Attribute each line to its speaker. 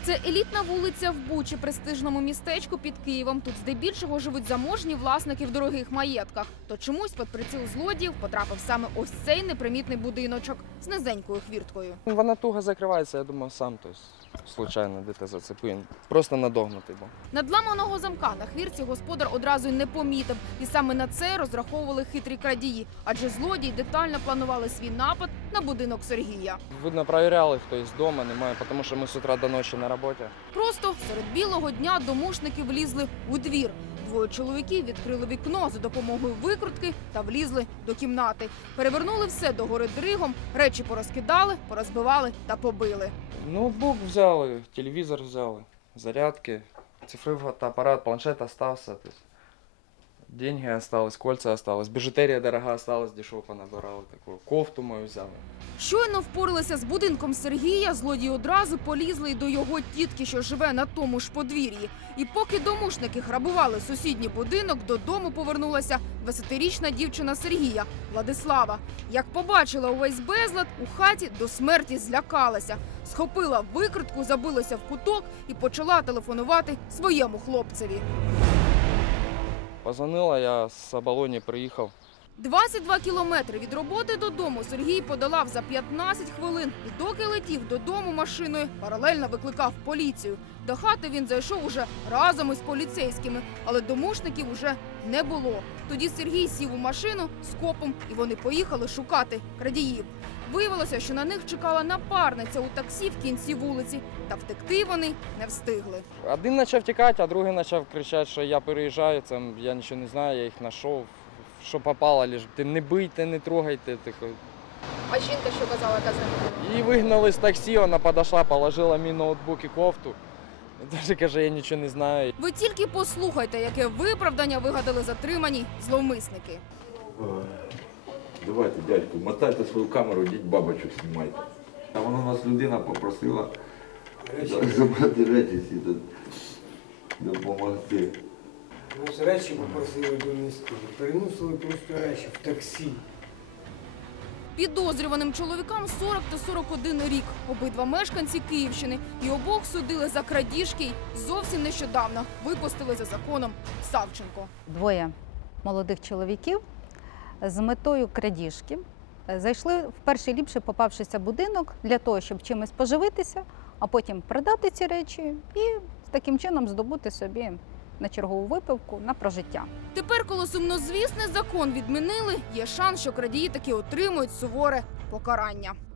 Speaker 1: Це елітна вулиця в Бучі, престижному містечку під Києвом. Тут здебільшого живуть заможні власники в дорогих маєтках. То чомусь під приціл злодіїв потрапив саме ось цей непримітний будиночок з низенькою хвірткою.
Speaker 2: Вона туго закривається, я думаю, сам, тобто, случайно де-то зацепив. Просто надогнутий був.
Speaker 1: Надламаного замка на хвіртці господар одразу й не помітив. І саме на це розраховували хитрі крадії. Адже злодії детально планували свій напад на будинок Сергія.
Speaker 2: Видно, перевіряли, хто із дому, немає, тому що ми з утра до ночі на роботі.
Speaker 1: Просто серед білого дня домушники влізли у двір. Двоє чоловіків відкрили вікно за допомогою викрутки та влізли до кімнати. Перевернули все догори дригом, речі порозкидали, порозбивали та побили.
Speaker 2: Ноутбук взяли, телевізор взяли, зарядки, цифровий фотоапарат, планшет остався. Тобто, деньги осталось, кольца осталось, біжутерія дорога осталась, дешево понабирали таку, кофту мою взяли.
Speaker 1: Щойно впоралися з будинком Сергія, злодії одразу полізли й до його тітки, що живе на тому ж подвір'ї. І поки домушники грабували сусідній будинок, додому повернулася 20-річна дівчина Сергія, Владислава. Як побачила увесь безлад, у хаті до смерті злякалася. Схопила викрутку, забилася в куток і почала телефонувати своєму хлопцеві.
Speaker 2: Позвонила, я з оболоні приїхав.
Speaker 1: 22 кілометри від роботи додому Сергій подолав за 15 хвилин. І доки летів додому машиною, паралельно викликав поліцію. До хати він зайшов уже разом із поліцейськими, але домушників уже не було. Тоді Сергій сів у машину з копом, і вони поїхали шукати крадіїв. Виявилося, що на них чекала напарниця у таксі в кінці вулиці. Та втекти вони не встигли.
Speaker 2: Один почав тікати, а другий почав кричати, що я переїжджаю, це, я нічого не знаю, я їх знайшов. Що попало, лише не бийте, не трогайте.
Speaker 1: А жінка що казала,
Speaker 2: І вигнали з таксі, вона підійшла, положила мій ноутбук і кофту. Теж каже, я нічого не знаю.
Speaker 1: Ви тільки послухайте, яке виправдання вигадали затримані зловмисники.
Speaker 3: Давайте, дядьку, мотайте свою камеру, йдіть бабочок знімайте. А вона нас людина попросила забрати речі всі тут, допомогти.
Speaker 4: Ось речі попросили донести. Переносили просто речі в таксі.
Speaker 1: Підозрюваним чоловікам 40 та 41 рік. Обидва мешканці Київщини. І обох судили за крадіжки. Зовсім нещодавно випустили за законом Савченко.
Speaker 5: Двоє молодих чоловіків з метою крадіжки зайшли в перший ліпше попавшися будинок для того, щоб чимось поживитися, а потім продати ці речі і таким чином здобути собі на чергову випивку, на прожиття.
Speaker 1: Тепер, коли сумнозвісний закон відмінили, є шанс, що крадії таки отримують суворе покарання.